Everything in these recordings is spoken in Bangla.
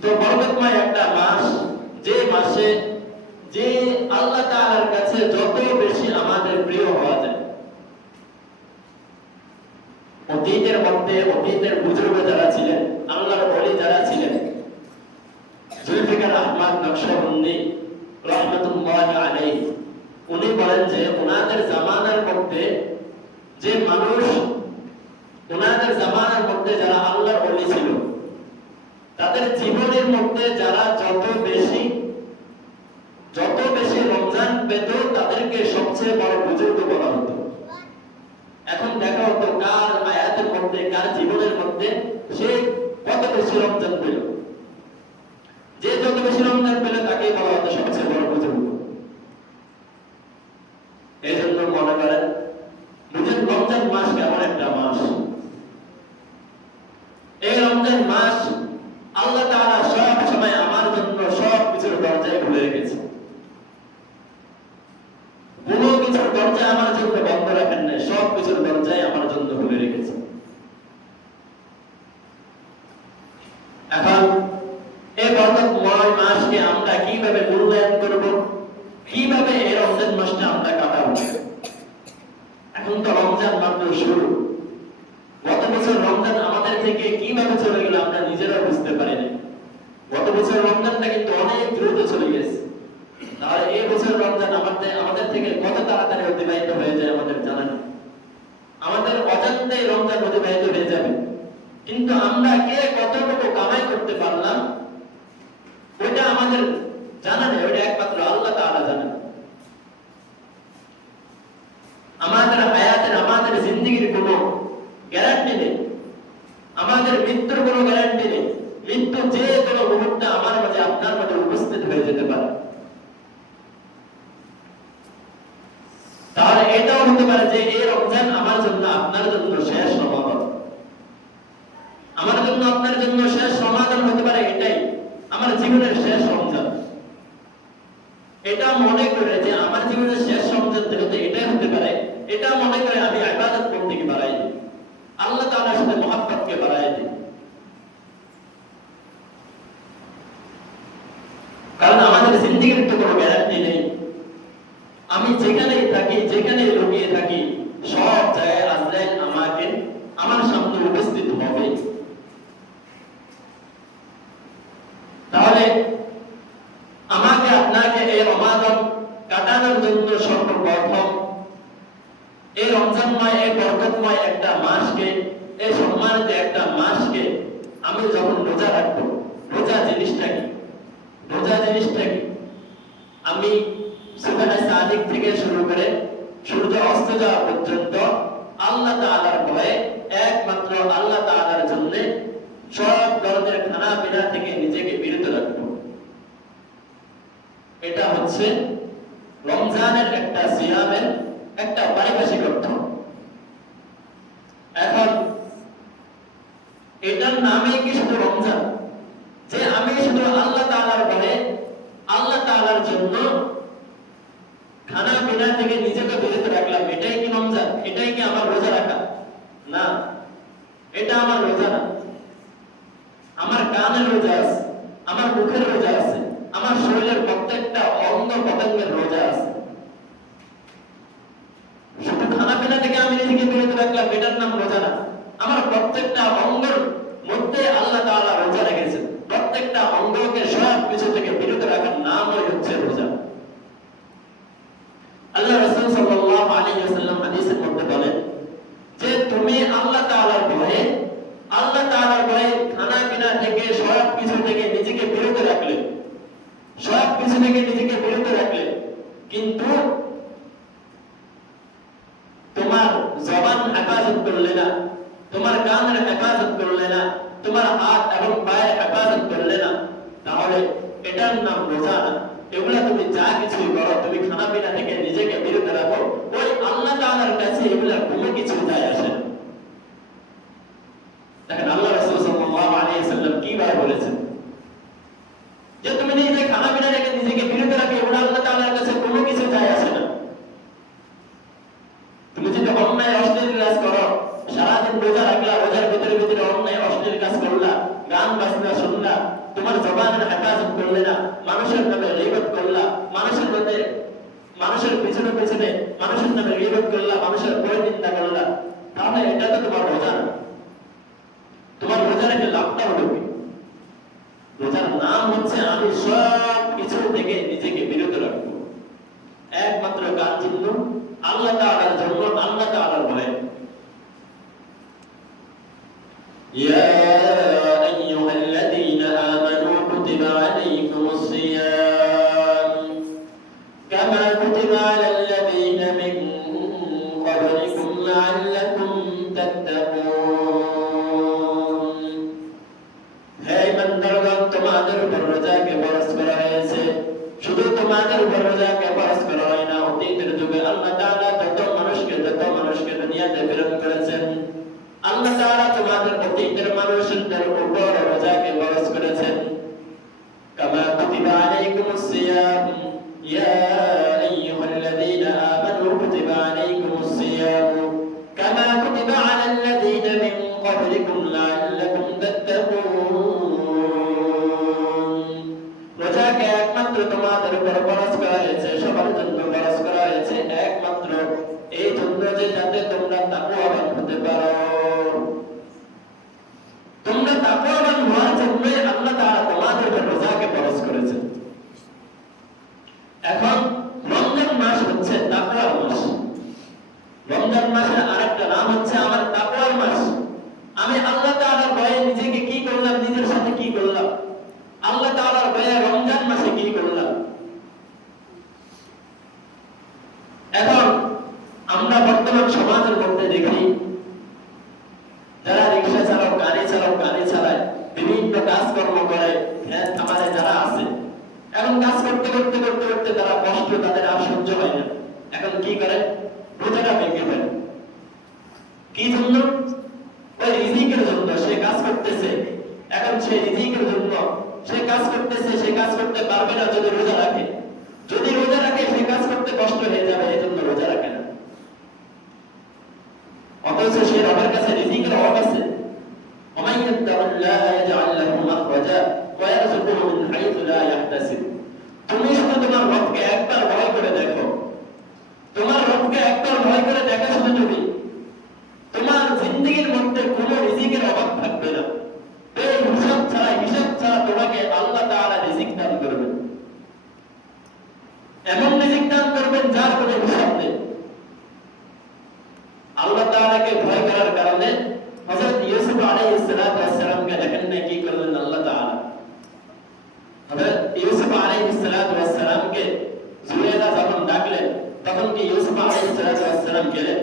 তো বরকতময় একটা মাস, যে মাসে যে আল্লাহ তাআলার কাছে যত বেশি আমাদের প্রিয় হওয়া যায়। অতীতের বুজুর্গ যারা ছিলেন, আল্লাহর ওলি যারা ছিলেন, জুলফিকার আহমদ নকশবন্দি রাহমাতুল্লাহি আলাইহি, উনি বলেন যে ওনাদের জামানার মধ্যে যে মানুষ, ওনাদের জামানার মধ্যে যারা আল্লাহর ওলি ছিল, তাদের জীবনের মধ্যে যারা যত বেশি রমজান পেত, তাদেরকে সবচেয়ে বড় বুজুর্গ বলা হতো। এখন দেখা হতো কার আয়াতের মধ্যে, কার জীবনের মধ্যে সে কত বেশি রমজান পেল। যে যত বেশি রমজান পেল তাকেই বলা হতো সবচেয়ে বড় বুজুর্গ। এই জন্য মনে করেন বুঝেন রমজান মাস কেমন একটা মাস। এই রমজান মাস আল্লাহ তাআলা সব সময় আমার জন্য সব কিছুর দরজায় খুলে রেখেছে। কোনো কিছুর দরজা আমার জন্য বন্ধ রাখেন নাই, সব কিছুর দরজায় আমার জন্য খুলে রেখেছে। এখন এই বরকতময় মাসকে আমরা কিভাবে মূল্যায়ন করব, কিভাবে এই রমজান মাসটা আমরা কাটাবো? এখন তো রমজান মাত্র শুরু। গত বছর রমজান আমাদের থেকে কিভাবে চলে গেল আমরা নিজেরাও বুঝতে পারিনি। গত বছর রমজানটা কিন্তু অনেক দ্রুত চলে গেছে। তাহলে এই বছর রমজান আমাদের থেকে কত তাড়াতাড়ি অতিবাহিত হয়ে যায় আমাদের জানা নেই। আমাদের অজান্তেই রমজান অতিবাহিত হয়ে যাবে, কিন্তু আমরা কে কতটুকু কামাই করতে পারলাম ওইটা আমাদের জানা নেই। ওইটা একমাত্র আল্লাহ তাআলা জানেন। আমাদের হায়াতের, আমাদের জিন্দেগির কোনো গ্যারান্টি নেই, আমাদের মৃত্যুর কোনো গ্যারান্টি নেই। মৃত্যু যে কোনো মুহূর্তে আমার মাঝে, আপনার মাঝে উপস্থিত হয়ে যেতে পারে। তাহলে এটাও হতে পারে যে এই রমজান আমার জন্য, আপনার জন্য শেষ সমাগম। আমার জন্য, আপনার জন্য শেষ সমাগম হতে পারে এটাই আমার জীবনের শেষ রমজান। এটা মনে করে যে আমার জীবনের শেষ রমজান যেহেতু এটাই হতে পারে, এটা মনে করে আমি ইবাদত বন্দেগী বাড়াই দিই, আল্লাহ তাআলার সাথে মহব্বতকে বাড়াই দিই। কারণ আমাদের জিন্দেগির তো কোনো গ্যারান্টি নেই। আমি যেখানেই থাকি, যেখানেই লুকিয়ে থাকি, সব জায়গায় আজরাইল আমাকে, আমার সামনে উপস্থিত হবে। তাহলে আমাকে, আপনাকে এই রমাদান কাটানোর জন্য সর্বপ্রথম এই রমজানময়, এই বরকতময় একটা মাসকে, এই সম্মানিত একটা মাসকে আমি যখন রোজা রাখবো, রোজা জিনিসটা কি? রোজা জিনিসটা কি? আমি সুবহ সাদিক থেকে শুরু করে সূর্য অস্ত যাওয়া পর্যন্ত আল্লাহ তাআলার ভয়ে, একমাত্র আল্লাহ তাআলার জন্য সব ধরনের খানা পিনা থেকে নিজেকে বিরত রাখবো। এটা হচ্ছে রমজানের একটা সিয়ামের একটা পারিভাষিক অর্থ। এখন এটার নামে কি শুধু রমজান, যে আমি শুধু আল্লাহ তাআলার ভয়ে, আল্লাহ তাআলার জন্য খানা পিনা থেকে নিজেকে বিরত রাখলাম, এটাই কি রমজান? এটাই কি আমার রোজা রাখা? না, এটা আমার রোজা না। আমার কানের রোজা আছে, আমার মুখের রোজা আছে, আমার শরীরের প্রত্যেকটা অঙ্গ প্রত্যঙ্গের রোজা আছে। শুধু খানা পিনা থেকে আমি নিজেকে বিরত রাখলাম, এটার নাম রোজা না। আমার প্রত্যেকটা অঙ্গের মধ্যে আল্লাহ তাআলা রোজা রেখেছেন। প্রত্যেকটা অঙ্গকে সব কিছু থেকে বিরত রাখার নামই হচ্ছে রোজা। আল্লাহ রাসূল সাল্লাল্লাহু আলাইহি ওয়াসাল্লাম হাদিসের মধ্যে বলেন যে তুমি আল্লাহ তাআলার ভয়ে, আল্লাহ তাআলার ভয়ে খানা পিনা থেকে, সব কিছু থেকে নিজেকে বিরত রাখলে, সব কিছু থেকে নিজেকে বিরত রাখলে, কিন্তু তোমার জবান হেফাজত করলে না, তোমার কানের হেফাজত করলে না, তোমার হাত এবং পায়ের হেফাজত করলে না, তাহলে এটার নাম রোজা না। এগুলা তুমি যা কিছুই করো, তুমি খানা পিনা থেকে নিজেকে বিরত রাখো, ওই আল্লাহ তাআলার কাছে এগুলা কোনো কিছু যায় আসে না। দেখেন আল্লাহ রাসূল সাল্লাল্লাহু আলাইহি ওয়াসাল্লাম কিভাবে বলেছেন যে তুমি নিজে খানা পিনা রেখে নিজেকে বিরত রাখো, এগুলা আল্লাহ তাআলার কাছে কোনো কিছু যায় আসে না। তুমি যদি অন্যায় অশ্লীল কাজ করো, সারাদিন রোজা রাখলা, রোজার ভিতরে ভিতরে অন্যায় অশ্লীল কাজ করলা, গান বাজনা শুনলা, তোমার জবান করলে না, মানুষের নামে গীবত করলা, মানুষের মধ্যে মানুষের পিছনে পিছনে মানুষের নামে গীবত করলা, মানুষের পরনিন্দা করলা, তাহলে এটা তো তোমার রোজা না। তোমার রোজা রেখে লাভটা হলো কি? রোজার নাম হচ্ছে আমি সব কিছু থেকে নিজেকে বিরত রাখবো, একমাত্র কাজ চিহ্ন আল্লাহ তাআলার জন্য, আল্লাহ তাআলার ভয়ে। ইয়া আইয়ুহাল্লাযীনা আমানু কুতিবা আলাইকুমুস সিয়াম কামা কুতিবা আলাল্লাযীনা মিন ক্বাবলিকুম লাআল্লাকুম তাত্তাকুন। হে ইমানদারগণ, তোমাদের উপর রোজাকে ফরজ করা হয়েছে। শুধু তোমাদের উপর রোজাকে ফরজ করা হয় না, অতীতের যুগে আল্লাহ তাআলা যত মানুষকে দুনিয়াতে প্রেরণ করেছেন, আল্লাহ তাআলা তোমাদের অতীতের মানুষদের উপর রোজাকে ফরজ করেছেন। কামা কুতিবা আলাইকুমুস সিয়াম ইয়া আইয়ুহাল্লাযীনা আমানু কুতিবা আলাইকুমুস সিয়াম কামা কুতিবা আলাল্লাযীনা মিন ক্বাবলিকুম লাআল্লাকুম তাত্তাকুন। রোজাকে একমাত্র তোমাদের উপর ফরজ করা হয়েছে, সবার জন্য ফরজ করা হয়েছে, একমাত্র এই জন্য যে যাতে তোমরা তাকওয়াবান হতে পারো। তোমরা তাকওয়াবান হওয়ার জন্য আল্লাহ তাআলা তোমাদের উপর রোজাকে ফরজ করেছেন। এখন রমজান মাস হচ্ছে তাকওয়ার মাস। রমজান মাসের আরেকটা নাম হচ্ছে আমার তাকওয়ার মাস। আমি আল্লাহ তাআলার ভয়ে নিজেকে কি করলাম, নিজের সাথে কি করলাম, আল্লাহ তাআলার ভয়ে রমজান মাসে কি করলাম। এখন আমরা বর্তমান সমাজের মধ্যে দেখি যারা রিকশা চালক, গাড়ি চালায়, বিভিন্ন কাজকর্ম করে, খামারে যারা আছে, এখন কাজ করতে করতে করতে করতে তারা কষ্ট তাদের আর সহ্য হয় না। এখন কি করে? রোজাটা ভেঙে ফেলে। কি জন্য? ওই রিজিকের জন্য সে কাজ করতেছে। এখন সে রিজিকের জন্য সে কাজ করতেছে, সে কাজ করতে পারবে না যদি রোজা রাখে। যদি রোজা রাখে সে কাজ করতে কষ্ট হয়ে যাবে, এই জন্য রোজা রাখে না। অথচ সে রবের কাছে রিজিকের অভাব আছে। ওমান ইয়াত্তাকিল্লাহ ইয়াজআল লাহু মাখরাজা ওয়া ইয়ারযুকুহু মিন হাইথু লা ইয়াহতাসিব। তুমি শুধু তোমার রবকে একবার ভয় করে দেখো, তোমার রবকে একবার ভয় করে দেখা শুধু তুমি, তোমার জিন্দেগীর মধ্যে কোনো রিজিকের অভাব থাকবে না। এই হিসাব ছাড়া তোমাকে আল্লাহ তাআলা রিজিক দান করবেন, এমন রিজিক দান করবেন যার কোনো হিসাব নেই। আল্লাহ তাআলাকে ভয় করার কারণে হযরত ইউসুফ আলাইহিস সালামকে দেখেন না কি করলেন আল্লাহ তাআলা। হযরত ইউসুফ আলাইহিস সালামকে জুলাইখা যখন ডাকলেন, তখন কি ইউসুফ আলাইহিস সালাম গেলেন?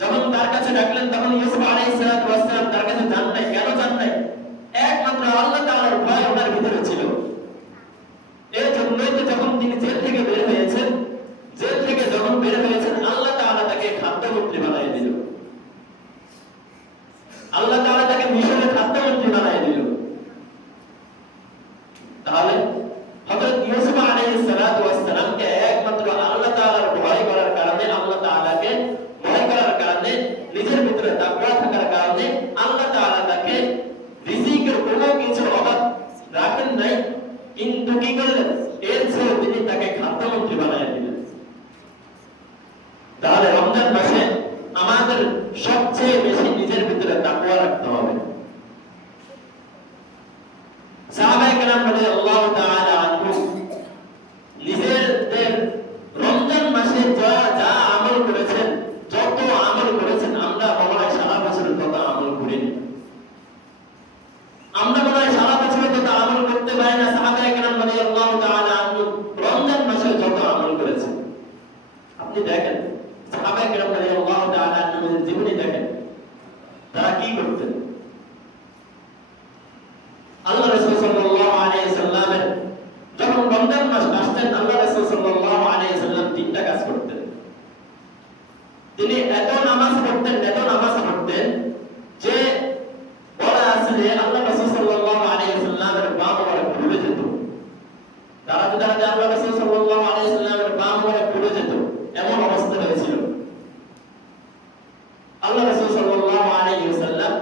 যখন তার কাছে ডাকলেন তখন ইউসুফ আলাইহিস সালাম তার কাছে যান নাই। কেন যান নাই? একমাত্র আল্লাহ তাআলার ভয় ওনার ভিতরে ছিল। এই জন্যই তো যখন তিনি জেল থেকে বের হয়েছেন, আল্লাহ তাআলা তাকে খাদ্যমন্ত্রী বানিয়ে দিল। আল্লাহ তাআলা তাকে মিশরের খাদ্যমন্ত্রী বানিয়ে দিল। তাহলে হযরত ইউসুফ আলাইহিস সালামকে একমাত্র আল্লাহ তাআলার ভয় করার কারণে, আল্লাহ তাআলাকে ভয় করার কারণে, নিজের ভিতরে তাকওয়া থাকার কারণে আল্লাহ তাআলা তাকে রিজিকের কোনো কিছু অভাব রাখেন নাই। কিন্তু কি করলেন? এর চেয়ে তিনি তাকে খাদ্যমন্ত্রী বানিয়ে দিলেন। তাহলে রমজান মাসে আমাদের সবচেয়ে বেশি নিজের ভিতরে তাকওয়া রাখতে হবে। সাহাবায়ে কেরাম রাদিয়াল্লাহু তাআলা আনহুম নিজেদের রমজান মাসে যা আমল করেছেন, যত আমল করেছেন, আমরা মনে হয় সারা বছর তত আমল করিনি। আমরা মনে হয় সারা বছর তত আমল করতে পারি না। সাহাবায়ে কেরাম রাদিয়াল্লাহু তাআলা আনহুম রমজান মাসে যত আমল করেছেন, আপনি দেখেন সাহাবায়ে কেরাম রাদিয়াল্লাহু তাআলা আনহুদের জীবনী দেখেন, তারা কি করতেন। আল্লাহ রাসূল সাল্লাল্লাহু আলাইহি সাল্লামের যখন রমজান মাস আসতেন, আল্লাহ রাসূল সাল্লাল্লাহু আলাইহি সাল্লাম তিনটা কাজ করতেন। তিনি এত নামাজ পড়তেন যে বলা আছে যে আল্লাহ রাসূল সাল্লাল্লাহু আলাইহি সাল্লামের পা মোবারক খুলে যেত। দাঁড়াতে আল্লাহ রাসূল সাল্লাল্লাহু আলাইহি সাল্লামের পা মোবারক খুলে যেত, এমন অবস্থা হয়েছিল। আল্লাহ রাসূল সাল্লাল্লাহু আলাইহি সাল্লাম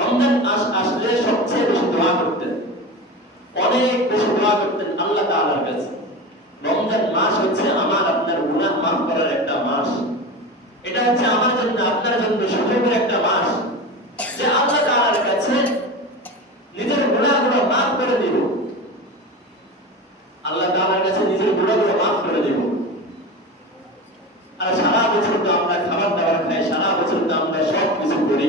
রমজান আসলে সবচেয়ে বেশি দোয়া করতেন। অনেক বেশি দোয়া করতেন আল্লাহ তাআলার কাছে। রমজান মাস হচ্ছে আমার আপনার গুনাহ মাফ করার একটা মাস। এটা হচ্ছে আমার জন্য আপনার জন্য সুযোগের একটা মাস, যে আল্লাহ তাআলার কাছে নিজের গুনাহগুলো মাফ করে দিব। আল্লাহ তাআলার কাছে নিজের গুনাহগুলো মাফ করে দিব। আর সারা বছর তো আমরা খাবার দাবার খাই, সারা বছর তো আমরা সব কিছু করি,